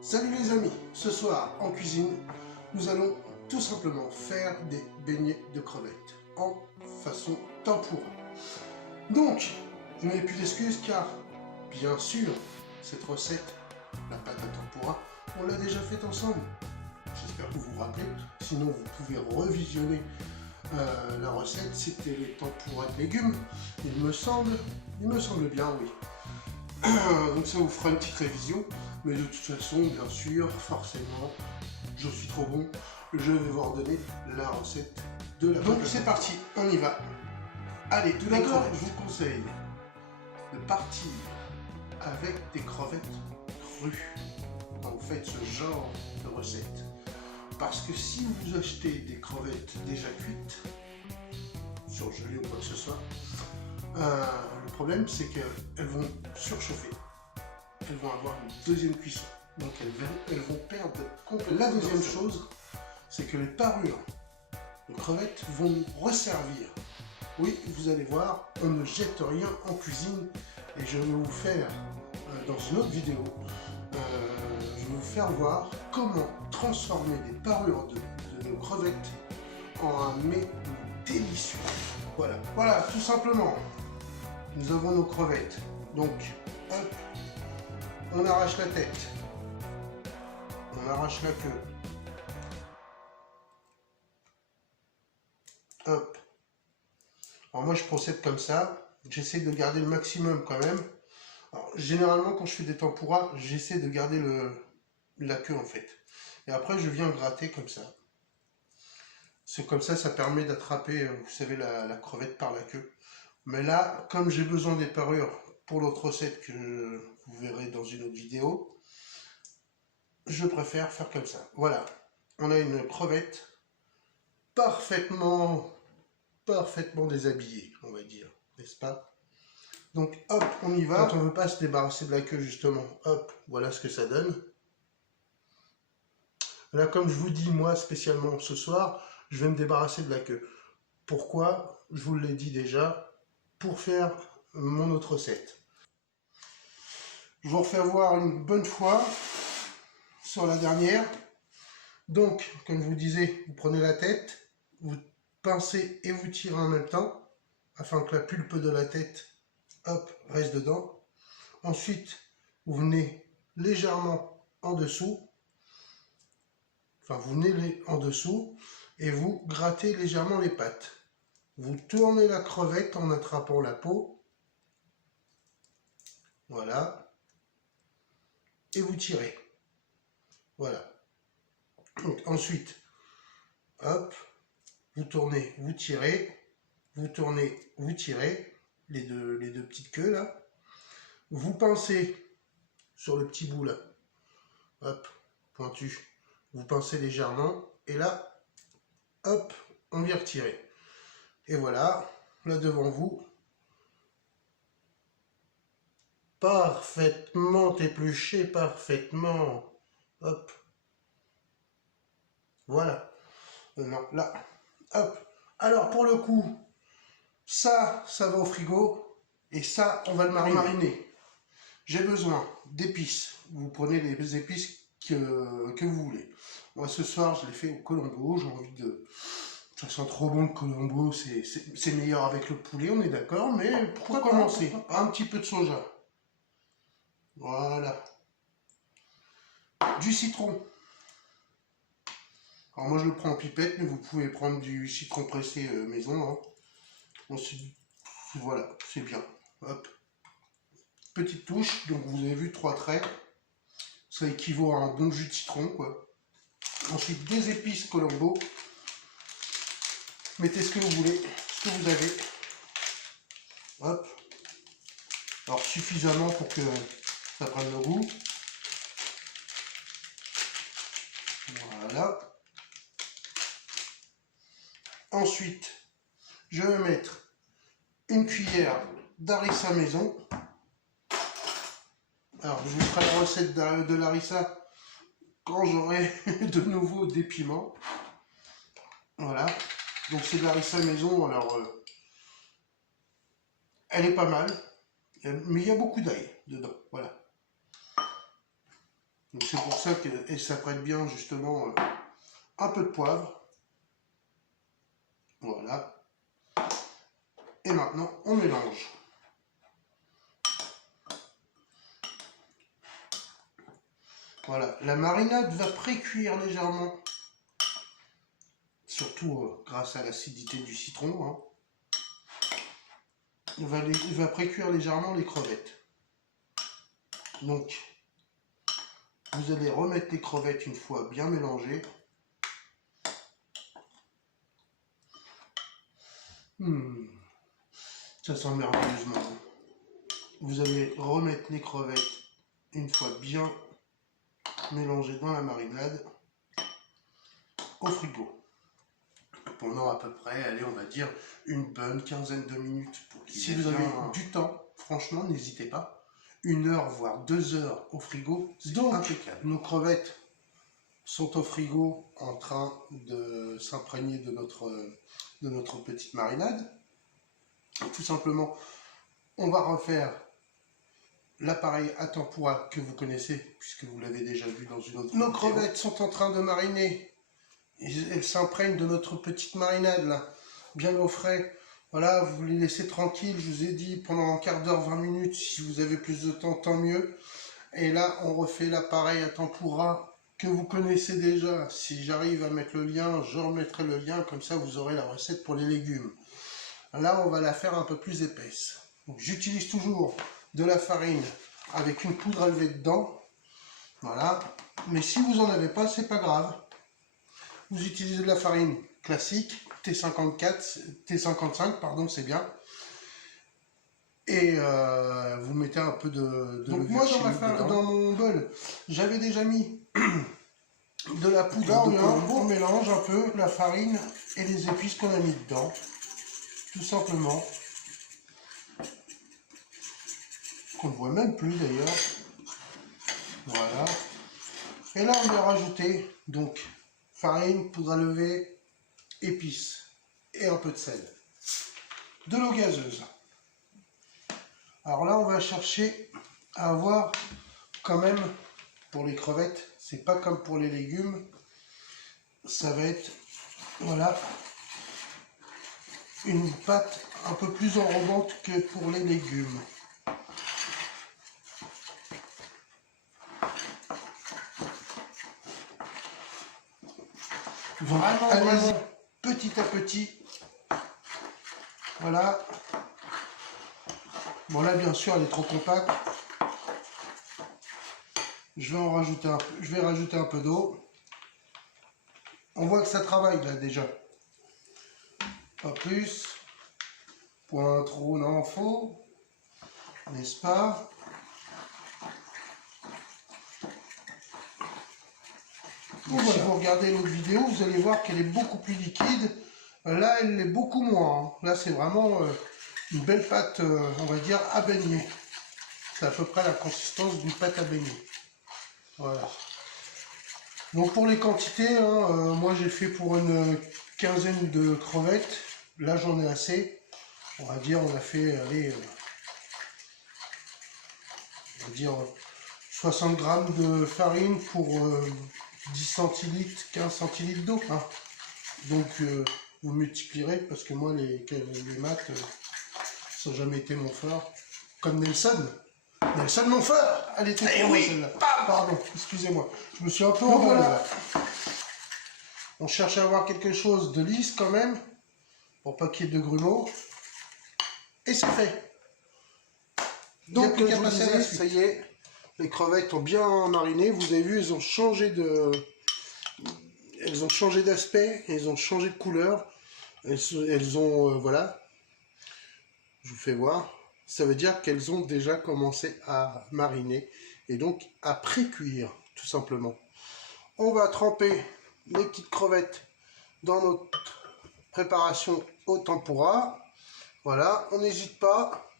Salut les amis, ce soir en cuisine, nous allons tout simplement faire des beignets de crevettes en façon tempura. Donc, je n'ai plus d'excuses car, bien sûr, cette recette, la pâte à tempura, on l'a déjà faite ensemble. J'espère que vous vous rappelez, sinon vous pouvez revisionner la recette, c'était les tempura de légumes, il me semble bien, oui. Donc ça vous fera une petite révision, mais de toute façon, bien sûr, forcément, je suis trop bon, je vais vous redonner la recette de la pâte. Donc c'est parti, on y va. Allez, tout d'abord, je vous conseille de partir avec des crevettes crues quand vous faites ce genre de recette. Parce que si vous achetez des crevettes déjà cuites, surgelées ou quoi que ce soit, le problème c'est qu'elles vont surchauffer. Elles vont avoir une deuxième cuisson. Donc elles vont perdre complètement. La deuxième chose, c'est que les parures de crevettes vont nous resservir. Oui, vous allez voir, on ne jette rien en cuisine et je vais vous faire, dans une autre vidéo, je vais vous faire voir comment transformer des parures de nos crevettes en un mets délicieux. Voilà, tout simplement. Nous avons nos crevettes. Donc, hop, on arrache la tête. On arrache la queue. Hop. Alors moi, je procède comme ça. J'essaie de garder le maximum quand même. Alors, généralement, quand je fais des tempuras, j'essaie de garder la queue en fait. Et après, je viens gratter comme ça. C'est comme ça, ça permet d'attraper, vous savez, la crevette par la queue. Mais là, comme j'ai besoin des parures pour l'autre recette que vous verrez dans une autre vidéo, je préfère faire comme ça. Voilà, on a une crevette parfaitement déshabillée, on va dire, n'est-ce pas? Donc hop, on y va. Quand on ne veut pas se débarrasser de la queue justement, hop, voilà ce que ça donne. Là, comme je vous dis, moi spécialement ce soir, je vais me débarrasser de la queue. Pourquoi? Je vous l'ai dit déjà, pour faire mon autre recette. Je vous refais voir une bonne fois sur la dernière. Donc, comme je vous disais, vous prenez la tête, vous pincez et vous tirez en même temps, afin que la pulpe de la tête, hop, reste dedans. Ensuite, vous venez légèrement en dessous, et vous grattez légèrement les pattes. Vous tournez la crevette en attrapant la peau, voilà, et vous tirez, voilà. Donc, ensuite, hop, vous tournez, vous tirez, vous tournez, vous tirez, les deux petites queues là, vous pincez sur le petit bout là, hop, pointu, vous pincez légèrement, et là, hop, on vient retirer. Et voilà, là devant vous, parfaitement épluché, parfaitement, hop, voilà, non, là, hop. Alors pour le coup, ça va au frigo, et ça, on va le mariner. J'ai besoin d'épices, vous prenez les épices que vous voulez. Moi ce soir, je l'ai fait au colombo, j'ai envie de... Ça sent trop bon le colombo, c'est meilleur avec le poulet, on est d'accord, mais pour commencer, un petit peu de soja. Voilà. Du citron. Alors moi je le prends en pipette, mais vous pouvez prendre du citron pressé maison. Hein. Ensuite, voilà, c'est bien. Hop. Petite touche, donc vous avez vu 3 traits. Ça équivaut à un bon jus de citron, quoi. Ensuite, des épices colombo. Mettez ce que vous voulez, ce que vous avez. Hop. Alors suffisamment pour que ça prenne le goût. Voilà. Ensuite, je vais mettre une cuillère d'harissa maison. Alors, je vous ferai la recette de l'harissa quand j'aurai de nouveau des piments. Voilà. Donc, c'est de l'harissa maison. Alors, elle est pas mal. Mais il y a beaucoup d'ail dedans. Voilà. Donc c'est pour ça que ça prête bien justement un peu de poivre. Voilà. Et maintenant, on mélange. Voilà, la marinade va pré-cuire légèrement. Surtout grâce à l'acidité du citron. Hein. Il va pré-cuire légèrement les crevettes. Donc, vous allez remettre les crevettes une fois bien mélangées. Ça sent merveilleusement. Vous allez remettre les crevettes une fois bien mélangées dans la marinade au frigo. Pendant à peu près, allez, on va dire une bonne quinzaine de minutes. Si vous avez du temps, franchement, n'hésitez pas. 1 heure, voire 2 heures au frigo, c'est impeccable. Nos crevettes sont au frigo en train de s'imprégner de notre petite marinade. Et tout simplement, on va refaire l'appareil à tempura que vous connaissez, puisque vous l'avez déjà vu dans une autre vidéo. Nos crevettes sont en train de mariner. Elles s'imprègnent de notre petite marinade, là, bien au frais. Voilà, vous les laissez tranquilles, je vous ai dit, pendant un quart d'heure, 20 minutes. Si vous avez plus de temps, tant mieux. Et là, on refait l'appareil à tempura que vous connaissez déjà. Si j'arrive à mettre le lien, je remettrai le lien, comme ça vous aurez la recette pour les légumes. Là, on va la faire un peu plus épaisse. J'utilise toujours de la farine avec une poudre à lever dedans. Voilà. Mais si vous n'en avez pas, c'est pas grave. Vous utilisez de la farine classique, T55, pardon, c'est bien. Et vous mettez un peu de donc moi, dans mon bol, j'avais déjà mis de la poudre de Colombo. On mélange un peu la farine et les épices qu'on a mis dedans. Tout simplement. Qu'on ne voit même plus d'ailleurs. Voilà. Et là, on va rajouter donc farine, poudre à lever, épices et un peu de sel. De l'eau gazeuse. Alors là, on va chercher à avoir quand même, pour les crevettes, c'est pas comme pour les légumes, ça va être, voilà, une pâte un peu plus enrobante que pour les légumes. Vraiment, allez-y, petit à petit. Voilà. Bon, là, bien sûr, elle est trop compacte. Je vais rajouter un peu d'eau. On voit que ça travaille, là, déjà. Pas plus. Point trop n'en faut. N'est-ce pas? Donc, voilà. Si vous regardez l'autre vidéo, vous allez voir qu'elle est beaucoup plus liquide. Là, elle l'est beaucoup moins. Hein. Là, c'est vraiment une belle pâte, on va dire, à baigner. C'est à peu près la consistance d'une pâte à baigner. Voilà. Donc pour les quantités, hein, moi j'ai fait pour une quinzaine de crevettes. Là, j'en ai assez. On va dire, on a fait, allez, on va dire 60 grammes de farine pour 10 centilitres, 15 centilitres d'eau. Hein. Donc, vous multiplierez, parce que moi, les maths, ça n'a jamais été mon fort. Comme Nelson. Nelson, mon fort! Elle était trop celle-là. Pardon, excusez-moi. Je me suis un peu envolé là. On cherche à avoir quelque chose de lisse quand même, pour pas qu'il y ait de grumeaux. Et c'est fait. Donc, je vous disais, ça y est, les crevettes ont bien mariné. Vous avez vu, elles ont changé d'aspect, elles ont changé de couleur. Elles ont, voilà, je vous fais voir. Ça veut dire qu'elles ont déjà commencé à mariner et donc à pré-cuire, tout simplement. On va tremper les petites crevettes dans notre préparation au tempura. Voilà, on n'hésite pas.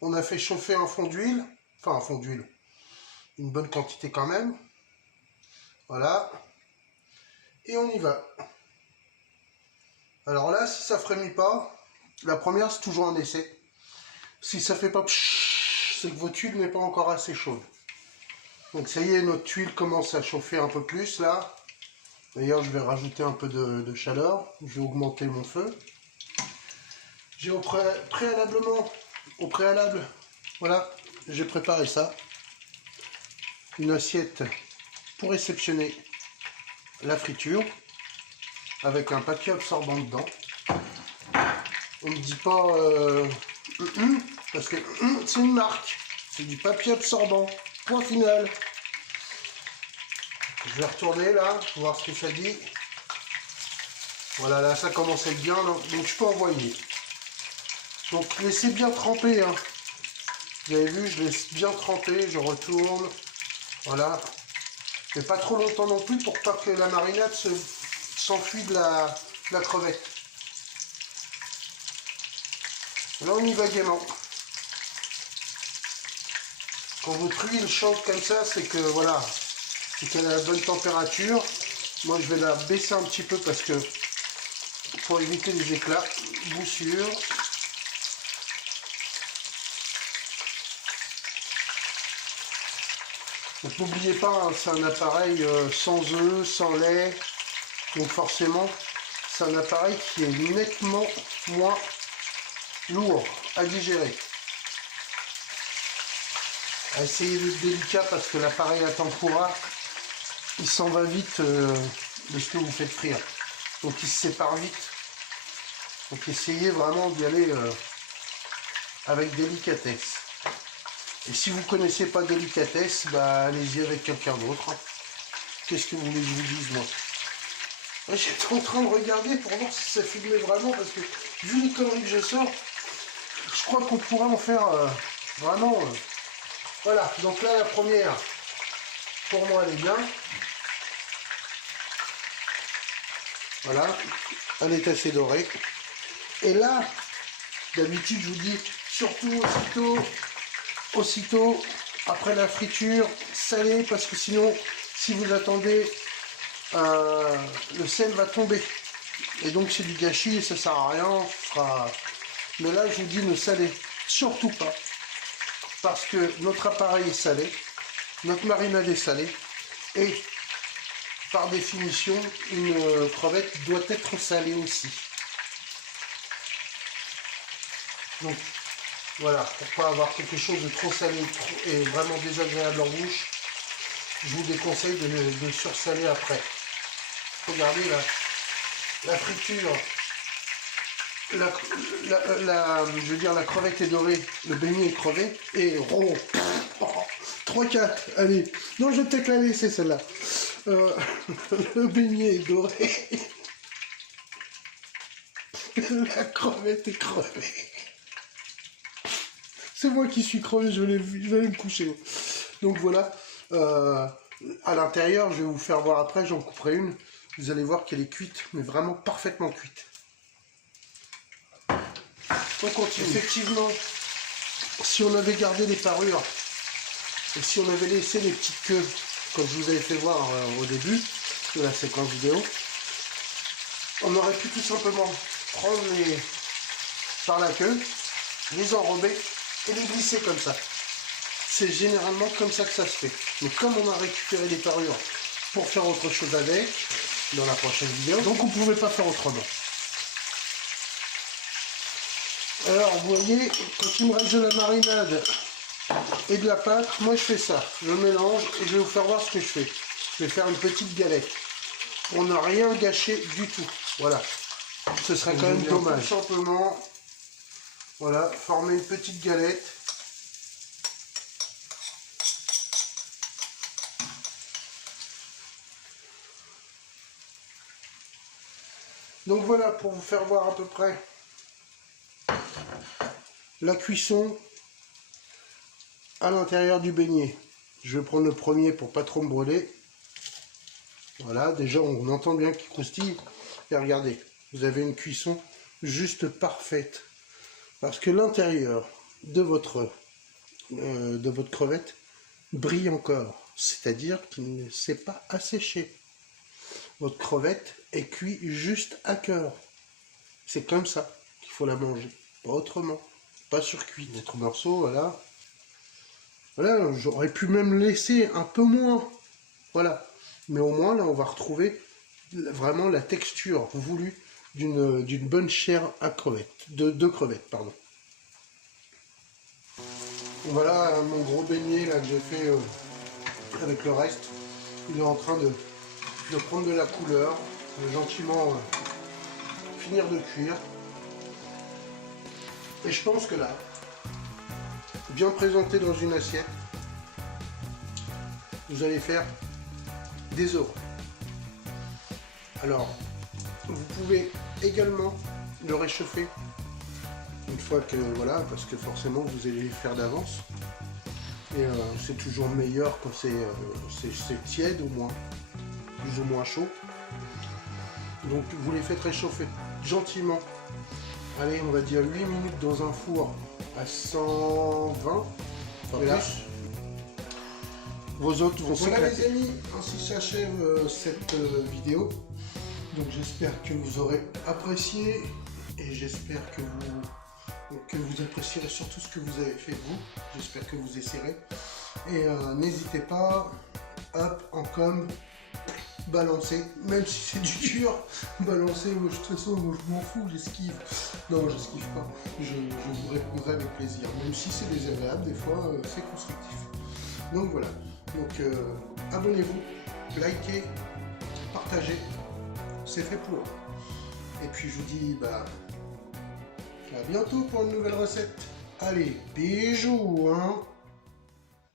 On a fait chauffer un fond d'huile, enfin un fond d'huile, une bonne quantité quand même. Voilà. Et on y va. Alors là, si ça frémit pas, la première c'est toujours un essai. Si ça fait pas pshhh, c'est que votre huile n'est pas encore assez chaude. Donc ça y est, notre tuile commence à chauffer un peu plus là. D'ailleurs, je vais rajouter un peu de chaleur. Je vais augmenter mon feu. J'ai au préalable, voilà, j'ai préparé ça. Une assiette pour réceptionner la friture avec un papier absorbant dedans. On ne dit pas parce que c'est une marque. C'est du papier absorbant. Point final. Je vais retourner là, pour voir ce que ça dit. Voilà, là ça commence à être bien, donc je peux envoyer. Donc laissez bien tremper. Hein. Vous avez vu, je laisse bien tremper, je retourne. Voilà. Mais pas trop longtemps non plus pour pas que la marinade s'enfuit de la crevette. Là on y va gaiement. Quand votre huile chante comme ça, c'est que voilà, c'est qu'elle a la bonne température. Moi je vais la baisser un petit peu parce que pour éviter les éclats, boussure. Donc n'oubliez pas, hein, c'est un appareil sans œufs, sans lait. Donc forcément, c'est un appareil qui est nettement moins lourd à digérer. Essayez d'être délicat parce que l'appareil à tempura, il s'en va vite de ce que vous faites frire. Donc il se sépare vite. Donc essayez vraiment d'y aller avec délicatesse. Et si vous ne connaissez pas délicatesse, bah allez-y avec quelqu'un d'autre. Qu'est-ce que vous voulez que je vous dise, moi? J'étais en train de regarder pour voir si ça filmait vraiment, parce que vu les conneries que je sors, je crois qu'on pourrait en faire vraiment... Voilà, donc là la première, pour moi elle est bien. Voilà, elle est assez dorée. Et là, d'habitude je vous dis, surtout aussitôt après la friture, salé, parce que sinon, si vous attendez, le sel va tomber. Et donc c'est du gâchis et ça sert à rien. Mais là je vous dis, ne salez surtout pas. Parce que notre appareil est salé, notre marinade est salée, et par définition, une crevette doit être salée aussi. Donc voilà, pour ne pas avoir quelque chose de trop salé et vraiment désagréable en bouche, je vous déconseille de sursaler après. Regardez la friture, je veux dire la crevette est dorée, le beignet est crevé et rond. 3-4, allez. Non, je vais peut-être la laisser celle-là. Le beignet est doré. La crevette est crevée. C'est moi qui suis crevé, je vais aller me coucher. Donc voilà. À l'intérieur, je vais vous faire voir après, j'en couperai une. Vous allez voir qu'elle est cuite, mais vraiment parfaitement cuite. On continue. Effectivement, si on avait gardé les parures, et si on avait laissé les petites queues, comme je vous avais fait voir au début de la séquence vidéo, on aurait pu tout simplement prendre par la queue, les enrober et les glisser comme ça. C'est généralement comme ça que ça se fait. Mais comme on a récupéré les parures pour faire autre chose avec, dans la prochaine vidéo, donc on ne pouvait pas faire autrement. Alors vous voyez, quand il me reste de la marinade et de la pâte, moi je fais ça. Je mélange et je vais vous faire voir ce que je fais. Je vais faire une petite galette pour ne rien gâcher du tout. Voilà. Ce serait quand même dommage. Tout simplement, voilà, former une petite galette. Donc voilà, pour vous faire voir à peu près la cuisson à l'intérieur du beignet. Je vais prendre le premier pour pas trop me brûler. Voilà, déjà on entend bien qu'il croustille. Et regardez, vous avez une cuisson juste parfaite. Parce que l'intérieur de votre crevette brille encore. C'est-à-dire qu'il ne s'est pas asséché. Votre crevette est cuite juste à cœur. C'est comme ça qu'il faut la manger. Pas autrement. Pas surcuite. Votre morceau, voilà. Voilà, j'aurais pu même laisser un peu moins. Voilà. Mais au moins, là, on va retrouver vraiment la texture voulue d'une bonne chair à crevettes. De crevettes, pardon. Voilà mon gros beignet là que j'ai fait avec le reste. Il est en train de prendre de la couleur, de gentiment finir de cuire. Et je pense que là, bien présenté dans une assiette, vous allez faire des heureux. Alors, vous pouvez également le réchauffer une fois que, voilà, parce que forcément vous allez les faire d'avance. Et c'est toujours meilleur quand c'est tiède au moins, plus ou moins chaud. Donc vous les faites réchauffer gentiment. Allez, on va dire 8 minutes dans un four à 120. Et là, vos autres vont s'éclater. Voilà les amis, ainsi s'achève cette vidéo. Donc j'espère que vous aurez apprécié et j'espère que vous apprécierez surtout ce que vous avez fait vous. J'espère que vous essaierez. Et n'hésitez pas, hop, en com, balancer, même si c'est du dur, balancer, de toute façon je m'en fous, j'esquive. Non, j'esquive pas, je vous répondrai avec plaisir, même si c'est désagréable, des fois c'est constructif. Donc voilà, donc abonnez-vous, likez, partagez, c'est fait pour. Et puis je vous dis à bientôt pour une nouvelle recette. Allez, bisous hein.